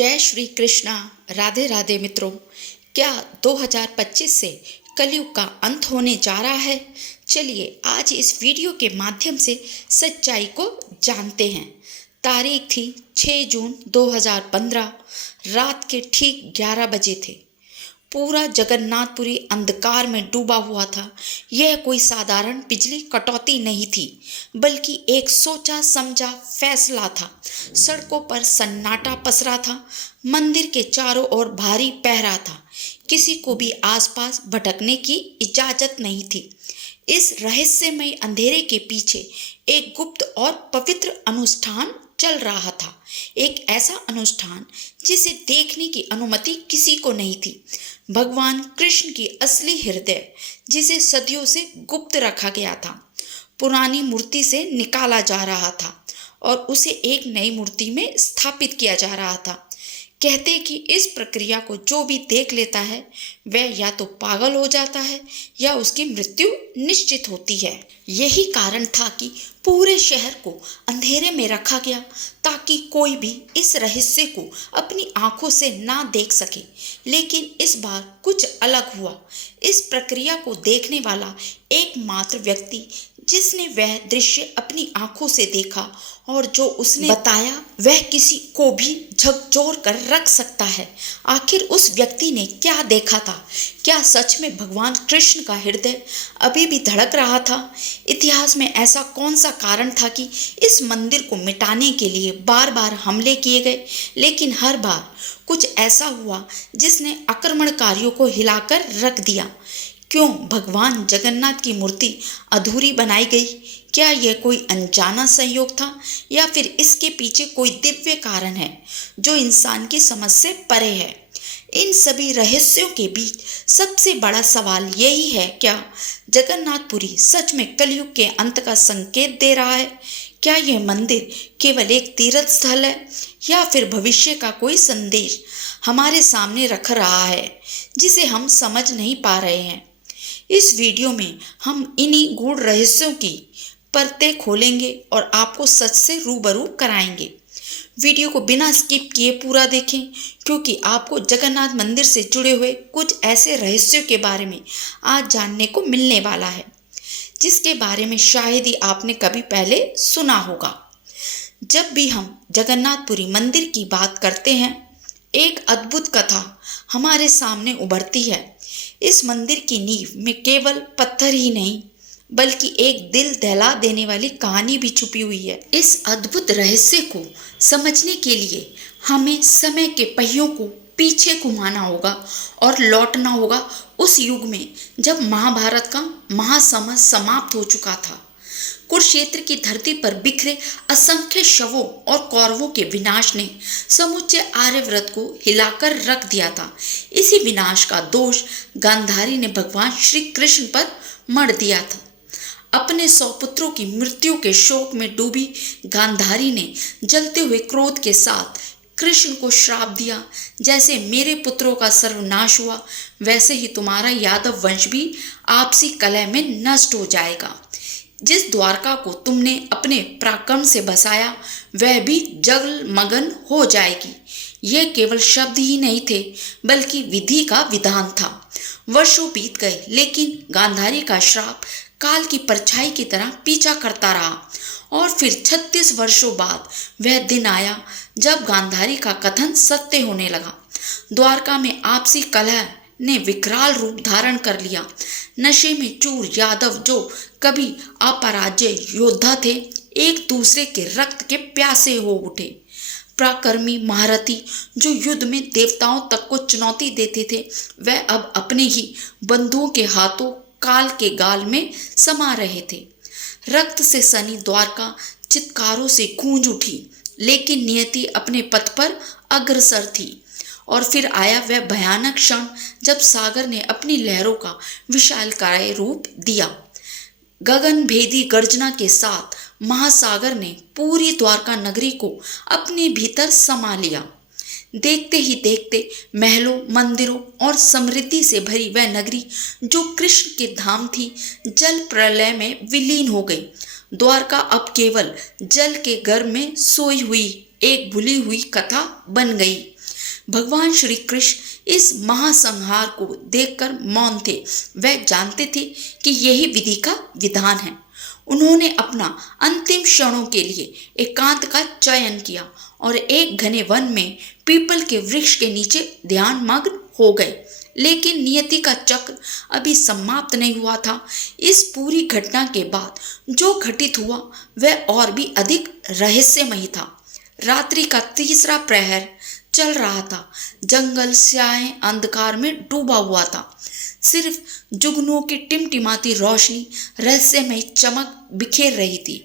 जय श्री कृष्णा। राधे राधे मित्रों। क्या 2025 से कलयुग का अंत होने जा रहा है? चलिए आज इस वीडियो के माध्यम से सच्चाई को जानते हैं। तारीख थी 6 जून 2015। रात के ठीक 11 बजे थे। पूरा जगन्नाथपुरी अंधकार में डूबा हुआ था। यह कोई साधारण बिजली कटौती नहीं थी, बल्कि एक सोचा समझा फैसला था। सड़कों पर सन्नाटा पसरा था। मंदिर के चारों ओर भारी पहरा था। किसी को भी आसपास भटकने की इजाजत नहीं थी। इस रहस्यमय अंधेरे के पीछे एक गुप्त और पवित्र अनुष्ठान चल रहा था। एक ऐसा अनुष्ठान जिसे देखने की अनुमति किसी को नहीं थी। भगवान कृष्ण की असली हृदय, जिसे सदियों से गुप्त रखा गया था, पुरानी मूर्ति से निकाला जा रहा था और उसे एक नई मूर्ति में स्थापित किया जा रहा था। कहते कि इस प्रक्रिया को जो भी देख लेता है वह या तो पागल हो जाता है या उसकी मृत्यु निश्चित होती है। यही कारण था कि पूरे शहर को अंधेरे में रखा गया, ताकि कोई भी इस रहस्य को अपनी आंखों से ना देख सके। लेकिन इस बार कुछ अलग हुआ। इस प्रक्रिया को देखने वाला एकमात्र व्यक्ति जिसने वह दृश्य अपनी आंखों से देखा और जो उसने बताया, वह किसी को भी झकझोर कर रख सकता है। आखिर उस व्यक्ति ने क्या देखा था? क्या सच में भगवान कृष्ण का हृदय अभी भी धड़क रहा था? इतिहास में ऐसा कौन सा कारण था कि इस मंदिर को मिटाने के लिए बार बार हमले किए गए, लेकिन हर बार कुछ ऐसा हुआ जिसने आक्रमणकारियों को हिलाकर रख दिया? क्यों भगवान जगन्नाथ की मूर्ति अधूरी बनाई गई? क्या यह कोई अनजाना संयोग था या फिर इसके पीछे कोई दिव्य कारण है जो इंसान की समझ से परे है? इन सभी रहस्यों के बीच सबसे बड़ा सवाल यही है, क्या जगन्नाथपुरी सच में कलयुग के अंत का संकेत दे रहा है? क्या यह मंदिर केवल एक तीर्थ स्थल है या फिर भविष्य का कोई संदेश हमारे सामने रख रहा है जिसे हम समझ नहीं पा रहे हैं? इस वीडियो में हम इन्हीं गूढ़ रहस्यों की परतें खोलेंगे और आपको सच से रूबरू कराएंगे। वीडियो को बिना स्किप किए पूरा देखें, क्योंकि आपको जगन्नाथ मंदिर से जुड़े हुए कुछ ऐसे रहस्यों के बारे में आज जानने को मिलने वाला है जिसके बारे में शायद ही आपने कभी पहले सुना होगा। जब भी हम जगन्नाथपुरी मंदिर की बात करते हैं, एक अद्भुत कथा हमारे सामने उभरती है। इस मंदिर की नींव में केवल पत्थर ही नहीं, बल्कि एक दिल दहला देने वाली कहानी भी छुपी हुई है। इस अद्भुत रहस्य को समझने के लिए हमें समय के पहियों को पीछे घुमाना होगा और लौटना होगा उस युग में जब महाभारत का महासमर समाप्त हो चुका था। कुरुक्षेत्र की धरती पर बिखरे असंख्य शवों और कौरवों के विनाश ने समूचे आर्यव्रत को हिलाकर रख दिया था। इसी विनाश का दोष गांधारी ने भगवान श्री कृष्ण पर मढ़ दिया था। अपने 100 पुत्रों की मृत्यु के शोक में डूबी गांधारी ने जलते हुए क्रोध के साथ कृष्ण को श्राप दिया, जैसे मेरे पुत्रों का सर्वनाश हुआ वैसे ही तुम्हारा यादव वंश भी आपसी कलह में नष्ट हो जाएगा। जिस द्वारका को तुमने अपने पराक्रम से बसाया वह भी जगमगन हो जाएगी। ये केवल शब्द ही नहीं थे, बल्कि विधि का विधान था। वर्षों बीत गए, लेकिन गांधारी का श्राप काल की परछाई की तरह पीछा करता रहा और फिर 36 वर्षों बाद वह दिन आया जब गांधारी का कथन सत्य होने लगा। द्वारका में आपसी कलह ने विकराल रूप धारण कर लिया। नशे में चूर यादव, जो कभी अपराजय योद्धा थे, एक दूसरे के रक्त के प्यासे हो उठे। पराक्रमी महारथी जो युद्ध में देवताओं तक को चुनौती देते थे, वह अब अपने ही बंधुओं के हाथों काल के गाल में समा रहे थे। रक्त से सनी द्वारका चित्कारों से गूंज उठी, लेकिन नियति अपने पथ पर अग्रसर थी। और फिर आया वह भयानक क्षण जब सागर ने अपनी लहरों का विशालकाय रूप दिया। गगन भेदी गर्जना के साथ महासागर ने पूरी द्वारका नगरी को अपने भीतर समा लिया। देखते ही देखते महलों, मंदिरों और समृद्धि से भरी वह नगरी जो कृष्ण के धाम थी, जल प्रलय में विलीन हो गई। द्वारका अब केवल जल के गर्भ में सोई हुई एक भूली हुई कथा बन गई। भगवान श्री कृष्ण इस महासंहार को देखकर मौन थे। वह जानते थे कि यही विधि का विधान है। उन्होंने अपना अंतिम क्षणों के लिए एकांत का चयन किया और एक घने वन में पीपल के वृक्ष के नीचे ध्यान मग्न हो गए। लेकिन नियति का चक्र अभी समाप्त नहीं हुआ था। इस पूरी घटना के बाद जो घटित हुआ वह और भी अधिक रहस्यमयी था। रात्रि का तीसरा प्रहर चल रहा था। जंगल स्याह अंधकार में डूबा हुआ था। सिर्फ जुगनुओं की टिमटिमाती रोशनी रहस्यमय चमक बिखेर रही थी।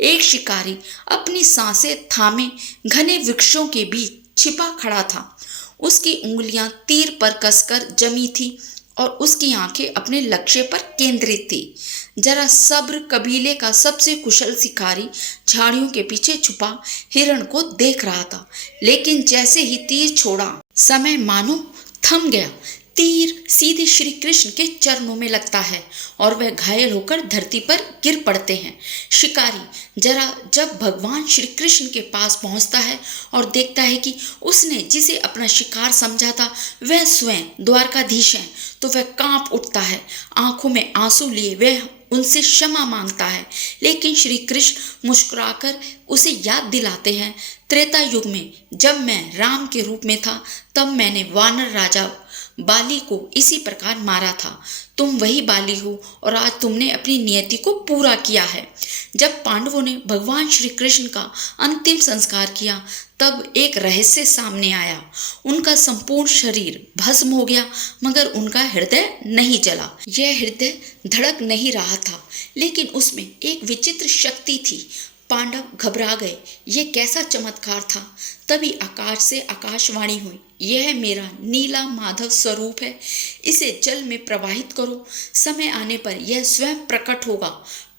एक शिकारी अपनी सांसें थामे घने वृक्षों के बीच छिपा खड़ा था। उसकी उंगलियां तीर पर कसकर जमी थी और उसकी आंखें अपने लक्ष्य पर केंद्रित थी। जरा सब्र कबीले का सबसे कुशल शिकारी झाड़ियों के पीछे छुपा हिरण को देख रहा था। लेकिन जैसे ही तीर छोड़ा, समय मानो थम गया। तीर सीधे श्री कृष्ण के चरणों में लगता है और वह घायल होकर धरती पर गिर पड़ते हैं। शिकारी जब भगवान श्री कृष्ण के पास पहुंचता है और देखता है कि उसने जिसे अपना शिकार समझा था वह स्वयं द्वारकाधीश है, तो वह कांप उठता है। आंखों में आंसू लिए वह उनसे क्षमा मांगता है। लेकिन श्री कृष्ण मुस्कुराकर उसे याद दिलाते हैं, त्रेता युग में जब मैं राम के रूप में था तब मैंने वानर राजा बाली को इसी प्रकार मारा था। तुम वही बाली हो और आज तुमने अपनी नियति को पूरा किया है। जब पांडवों ने भगवान श्री कृष्ण का अंतिम संस्कार किया तब एक रहस्य सामने आया। उनका संपूर्ण शरीर भस्म हो गया मगर उनका हृदय नहीं जला। यह हृदय धड़क नहीं रहा था, लेकिन उसमें एक विचित्र शक्ति थी। पांडव घबरा गए। यह कैसा चमत्कार था। तभी आकाश से आकाशवाणी हुई, यह मेरा नीला माधव स्वरूप है, इसे जल में प्रवाहित करो, समय आने पर यह स्वयं प्रकट होगा।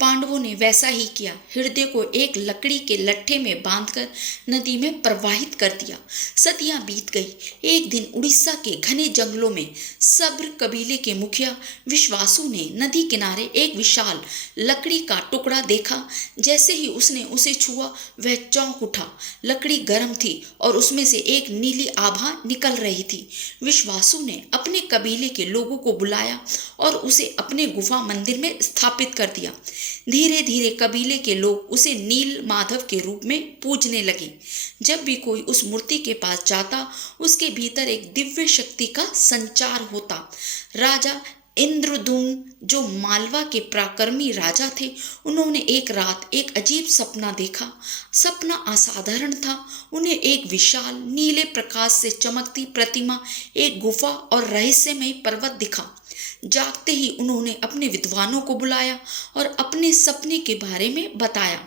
पांडवों ने वैसा ही किया। हृदय को एक लकड़ी के लट्ठे में बांधकर नदी में प्रवाहित कर दिया। सदियां बीत गई। एक दिन उड़ीसा के घने जंगलों में सब्र कबीले के मुखिया विश्वासु ने नदी किनारे एक विशाल लकड़ी का टुकड़ा देखा। जैसे ही उसने उसे छुआ वह चौंक उठा। लकड़ी गर्म थी और उसमें से एक नीली आभा निकल रही थी। विश्वासु ने अपने कबीले के लोगों को बुलाया और उसे अपने गुफा मंदिर में स्थापित कर दिया। धीरे धीरे कबीले के लोग उसे नील माधव के रूप में पूजने लगे। जब भी कोई उस मूर्ति के पास जाता उसके भीतर एक दिव्य शक्ति का संचार होता। राजा इंद्रद्युम्न जो मालवा के पराक्रमी राजा थे, उन्होंने एक रात एक अजीब सपना देखा। सपना असाधारण था। उन्हें एक विशाल नीले प्रकाश से चमकती प्रतिमा, एक गुफा और रहस्यमय पर्वत दिखा। जागते ही उन्होंने अपने विद्वानों को बुलाया और अपने सपने के बारे में बताया।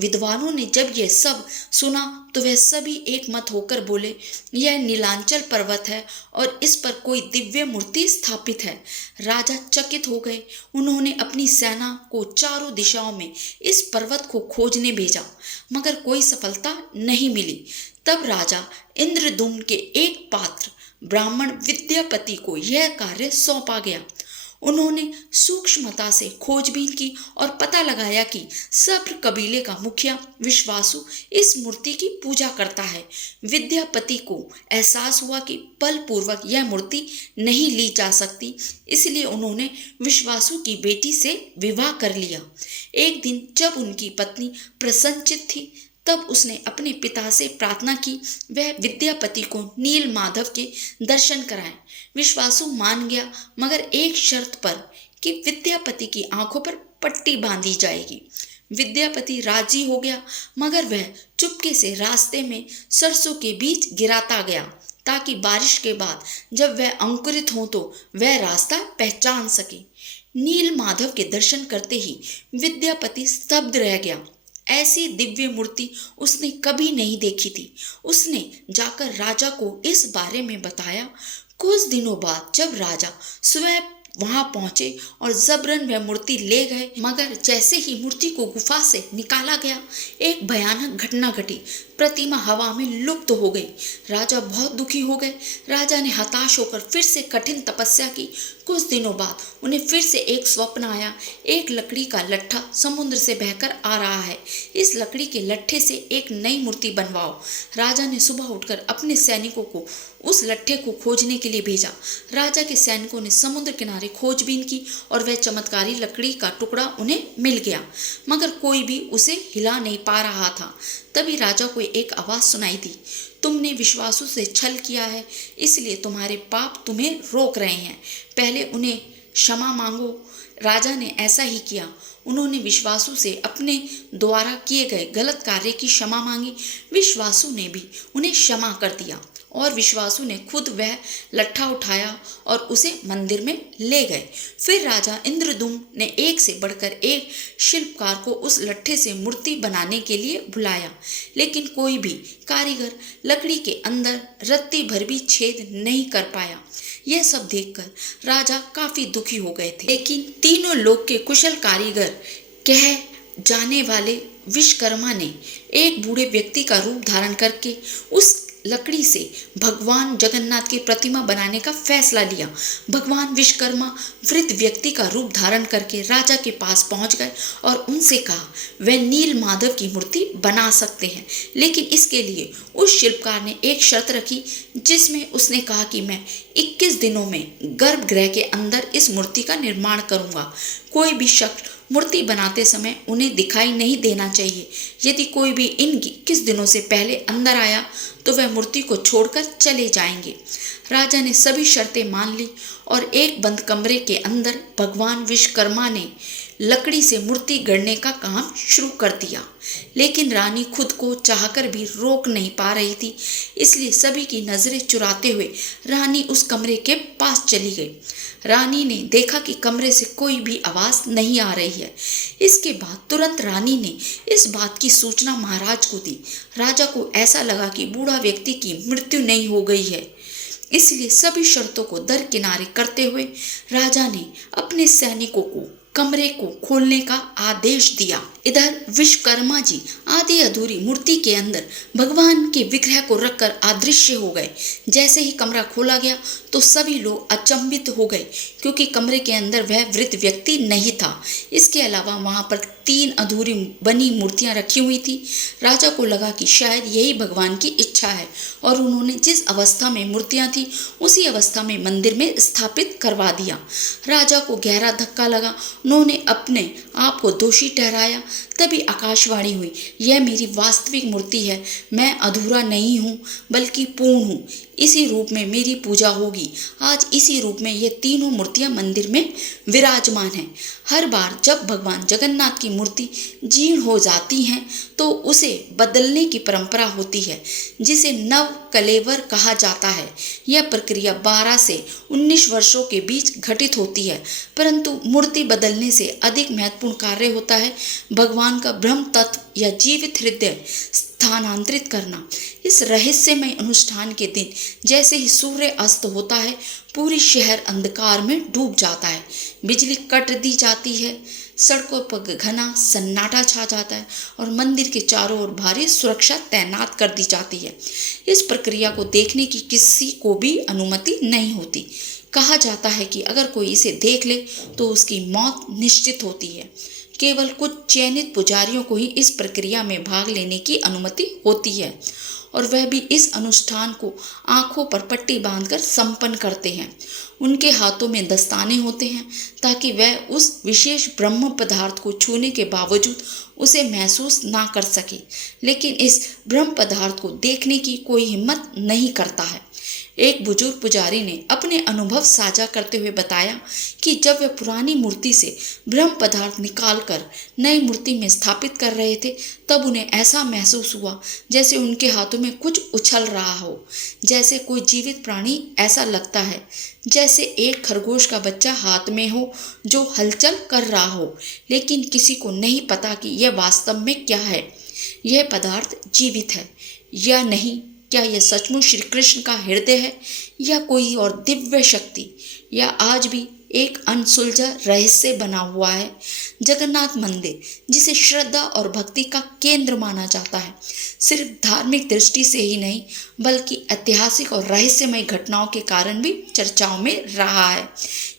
विद्वानों ने जब यह सब सुना तो वह सभी एक मत होकर बोले, यह नीलांचल पर्वत है और इस पर कोई दिव्य मूर्ति स्थापित है। राजा चकित हो गए। उन्होंने अपनी सेना को चारों दिशाओं में इस पर्वत को खोजने भेजा मगर कोई सफलता नहीं मिली। तब राजा इंद्रद्युम्न के एक पात्र ब्राह्मण विद्यापति को यह कार्य सौंपा गया। उन्होंने सूक्ष्मता से खोजबीन की और पता लगाया कि सब्र कबीले का मुखिया विश्वासु इस मूर्ति की पूजा करता है। विद्यापति को एहसास हुआ कि बलपूर्वक यह मूर्ति नहीं ली जा सकती, इसलिए उन्होंने विश्वासु की बेटी से विवाह कर लिया। एक दिन जब उनकी पत्नी प्रसन्नचित्त थी तब उसने अपने पिता से प्रार्थना की वह विद्यापति को नील माधव के दर्शन कराए। विश्वासु मान गया मगर एक शर्त पर कि विद्यापति की आंखों पर पट्टी बांधी जाएगी। विद्यापति राजी हो गया मगर वह चुपके से रास्ते में सरसों के बीच गिराता गया ताकि बारिश के बाद जब वह अंकुरित हो तो वह रास्ता पहचान सके। नील माधव के दर्शन करते ही विद्यापति स्तब्ध रह गया। ऐसी दिव्य मूर्ति उसने कभी नहीं देखी थी। उसने जाकर राजा को इस बारे में बताया। कुछ दिनों बाद जब राजा स्वयं वहां पहुंचे और जबरन वह मूर्ति ले गए, मगर जैसे ही मूर्ति को गुफा से निकाला गया एक भयानक घटना घटी। प्रतिमा हवा में लुप्त हो गई। राजा बहुत दुखी हो गए। राजा ने हताश होकर फिर से कठिन तपस्या की। कुछ दिनों बाद उन्हें फिर से एक स्वप्न आया। एक लकड़ी का लट्ठा समुद्र से बहकर आ रहा है। इस लकड़ी के लट्ठे से एक नई मूर्ति बनवाओ। राजा ने सुबह उठकर अपने सैनिकों को उस लट्ठे को खोजने के लिए भेजा। राजा के सैनिकों ने समुद्र किनारे खोजबीन की और वह चमत्कारी लकड़ी का टुकड़ा उन्हें मिल गया, मगर कोई भी उसे हिला नहीं पा रहा था। तभी राजा को एक आवाज सुनाई दी, तुमने विश्वासों से छल किया है, इसलिए तुम्हारे पाप तुम्हें रोक रहे हैं। पहले उन्हें क्षमा मांगो। राजा ने ऐसा ही किया। उन्होंने विश्वासु से अपने द्वारा किए गए गलत कार्य की क्षमा मांगी। विश्वासु ने भी उन्हें क्षमा कर दिया और विश्वासु ने खुद वह लट्ठा उठाया और उसे मंदिर में ले गए। फिर राजा इंद्रदुम्न ने एक से बढ़कर एक शिल्पकार को उस लट्ठे से मूर्ति बनाने के लिए बुलाया, लेकिन कोई भी कारीगर लकड़ी के अंदर रत्ती भर भी छेद नहीं कर पाया। यह सब देखकर राजा काफी दुखी हो गए थे, लेकिन तीनों लोग के कुशल कारीगर कह जाने वाले विश्वकर्मा ने एक बूढ़े व्यक्ति का रूप धारण करके उस लकड़ी से भगवान जगन्नाथ की प्रतिमा बनाने का फैसला लिया। भगवान विश्वकर्मा वृद्ध व्यक्ति का रूप धारण करके राजा के पास पहुंच गए और उनसे कहा वह नील माधव की मूर्ति बना सकते हैं, लेकिन इसके लिए उस शिल्पकार ने एक शर्त रखी, जिसमें उसने कहा कि मैं 21 दिनों में गर्भगृह के अंदर इस मूर्ति का निर्माण करूंगा। कोई भी शख्स मूर्ति बनाते समय उन्हें दिखाई नहीं देना चाहिए। यदि कोई भी इन 21 दिनों से पहले अंदर आया तो वह मूर्ति को छोड़कर चले जाएंगे। राजा ने सभी शर्तें मान ली और एक बंद कमरे के अंदर भगवान विश्वकर्मा ने लकड़ी से मूर्ति गढ़ने का काम शुरू कर दिया, लेकिन रानी खुद को चाहकर भी रोक नहीं पा रही थी, इसलिए सभी की नजरें चुराते हुए रानी उस कमरे के पास चली गई। रानी ने देखा कि कमरे से कोई भी आवाज नहीं आ रही है। इसके बाद तुरंत रानी ने इस बात की सूचना महाराज को दी। राजा को ऐसा लगा कि बूढ़ा व्यक्ति की मृत्यु नहीं हो गई है, इसलिए सभी शर्तों को दरकिनारे करते हुए राजा ने अपने सैनिकों को कमरे को खोलने का आदेश दिया। इधर विश्वकर्मा जी आधी अधूरी मूर्ति के अंदर भगवान के विग्रह को रखकर अदृश्य हो गए। जैसे ही कमरा खोला गया तो सभी लोग अचंभित हो गए, क्योंकि कमरे के अंदर वह वृद्ध व्यक्ति नहीं था। इसके अलावा वहां पर 3 अधूरी बनी मूर्तियां रखी हुई थी। राजा को लगा कि शायद यही भगवान की इच्छा है और उन्होंने जिस अवस्था में मूर्तियां थी उसी अवस्था में मंदिर में स्थापित करवा दिया। राजा को गहरा धक्का लगा। उन्होंने अपने आप को दोषी ठहराया। तभी आकाशवाणी हुई, यह मेरी वास्तविक मूर्ति है। मैं अधूरा नहीं हूँ बल्कि पूर्ण हूँ। इसी रूप में मेरी पूजा होगी। आज इसी रूप में ये तीनों मूर्तियां मंदिर में विराजमान हैं। हर बार जब भगवान जगन्नाथ की मूर्ति जीर्ण हो जाती हैं तो उसे बदलने की परंपरा होती है, जिसे नव कलेवर कहा जाता है। यह प्रक्रिया 12 से 19 वर्षों के बीच घटित होती है, परंतु मूर्ति बदलने से अधिक महत्वपूर्ण कार्य होता है भगवान का ब्रह्म तत्व या जीवित हृदय स्थानांतरित करना। इस रहस्यमय अनुष्ठान के दिन जैसे ही सूर्य अस्त होता है, पूरी शहर अंधकार में डूब जाता है। बिजली कट दी जाती है, सड़कों पर घना सन्नाटा छा जाता है और मंदिर के चारों ओर भारी सुरक्षा तैनात कर दी जाती है। इस प्रक्रिया को देखने की किसी को भी अनुमति नहीं होती। कहा जाता है कि अगर कोई इसे देख ले तो उसकी मौत निश्चित होती है। केवल कुछ चयनित पुजारियों को ही इस प्रक्रिया में भाग लेने की अनुमति होती है और वह भी इस अनुष्ठान को आंखों पर पट्टी बांधकर संपन्न करते हैं। उनके हाथों में दस्ताने होते हैं ताकि वह उस विशेष ब्रह्म पदार्थ को छूने के बावजूद उसे महसूस ना कर सके, लेकिन इस ब्रह्म पदार्थ को देखने की कोई हिम्मत नहीं करता है। एक बुजुर्ग पुजारी ने अपने अनुभव साझा करते हुए बताया कि जब वे पुरानी मूर्ति से ब्रह्म पदार्थ निकालकर नई मूर्ति में स्थापित कर रहे थे, तब उन्हें ऐसा महसूस हुआ जैसे उनके हाथों में कुछ उछल रहा हो, जैसे कोई जीवित प्राणी। ऐसा लगता है जैसे एक खरगोश का बच्चा हाथ में हो जो हलचल कर रहा हो, लेकिन किसी को नहीं पता कि यह वास्तव में क्या है, यह पदार्थ जीवित है या नहीं। क्या यह सचमुच श्री कृष्ण का हृदय है या कोई और दिव्य शक्ति, या आज भी एक अनसुलझा रहस्य बना हुआ है जगन्नाथ मंदिर, जिसे श्रद्धा और भक्ति का केंद्र माना जाता है, सिर्फ धार्मिक दृष्टि से ही नहीं बल्कि ऐतिहासिक और रहस्यमय घटनाओं के कारण भी चर्चाओं में रहा है।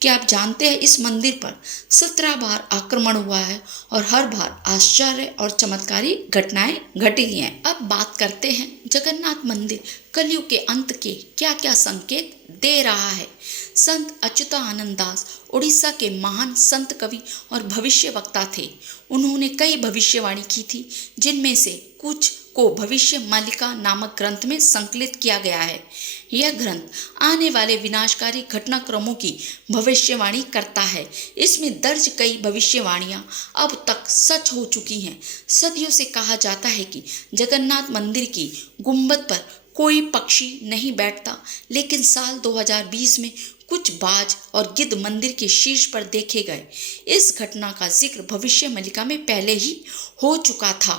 क्या आप जानते हैं इस मंदिर पर 17 बार आक्रमण हुआ है और हर बार आश्चर्य और चमत्कारी घटनाएं घटी हैं। अब बात करते हैं जगन्नाथ मंदिर कलयुग के अंत के क्या क्या संकेत दे रहा है। संत अच्युतानंद दास उड़ीसा के महान संत, कवि और भविष्य वक्ता थे। उन्होंने कई भविष्यवाणी की थी, जिनमें से कुछ को भविष्य मालिका नामक ग्रंथ में संकलित किया गया है। यह ग्रंथ आने वाले विनाशकारी घटनाक्रमों की भविष्यवाणी करता है। इसमें दर्ज कई भविष्यवाणियां अब तक सच हो चुकी हैं। सदियों से कहा जाता है कि जगन्नाथ मंदिर की गुंबद पर कोई पक्षी नहीं बैठता, लेकिन साल 2020 में कुछ बाज और गिद्ध मंदिर के शीर्ष पर देखे गए। इस घटना का जिक्र भविष्य मालिका में पहले ही हो चुका था।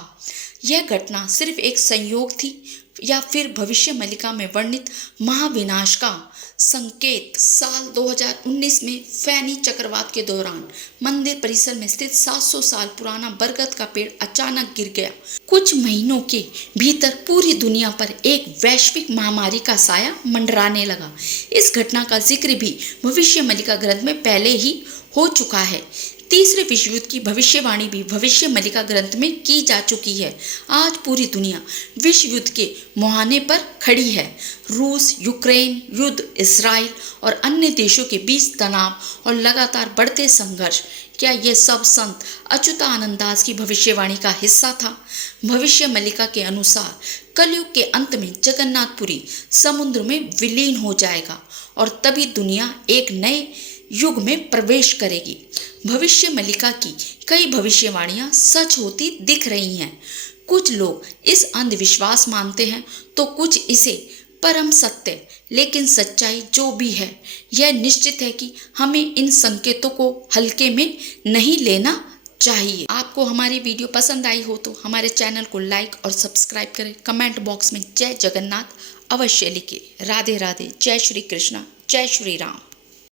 यह घटना सिर्फ एक संयोग थी या फिर भविष्य मालिका में वर्णित महाविनाश का संकेत? साल 2019 में फैनी चक्रवात के दौरान मंदिर परिसर में स्थित 700 साल पुराना बरगद का पेड़ अचानक गिर गया। कुछ महीनों के भीतर पूरी दुनिया पर एक वैश्विक महामारी का साया मंडराने लगा। इस घटना का जिक्र भी भविष्य मालिका ग्रंथ में पहले ही हो चुका है। तीसरे विश्व युद्ध की भविष्यवाणी भी भविष्य मालिका ग्रंथ में की जा चुकी है। आज पूरी दुनिया विश्व युद्ध के मुहाने पर खड़ी है। रूस यूक्रेन युद्ध, इसराइल और अन्य देशों के बीच तनाव और लगातार बढ़ते संघर्ष, क्या ये सब संत अच्युतानंद दास की भविष्यवाणी का हिस्सा था? भविष्य मालिका के अनुसार कलयुग के अंत में जगन्नाथपुरी समुद्र में विलीन हो जाएगा और तभी दुनिया एक नए युग में प्रवेश करेगी। भविष्य मालिका की कई भविष्यवाणियां सच होती दिख रही हैं। कुछ लोग इस अंधविश्वास मानते हैं तो कुछ इसे परम सत्य, लेकिन सच्चाई जो भी है, यह निश्चित है कि हमें इन संकेतों को हल्के में नहीं लेना चाहिए। आपको हमारी वीडियो पसंद आई हो तो हमारे चैनल को लाइक और सब्सक्राइब करें। कमेंट बॉक्स में जय जगन्नाथ अवश्य लिखें। राधे राधे, जय श्री कृष्णा, जय श्री राम।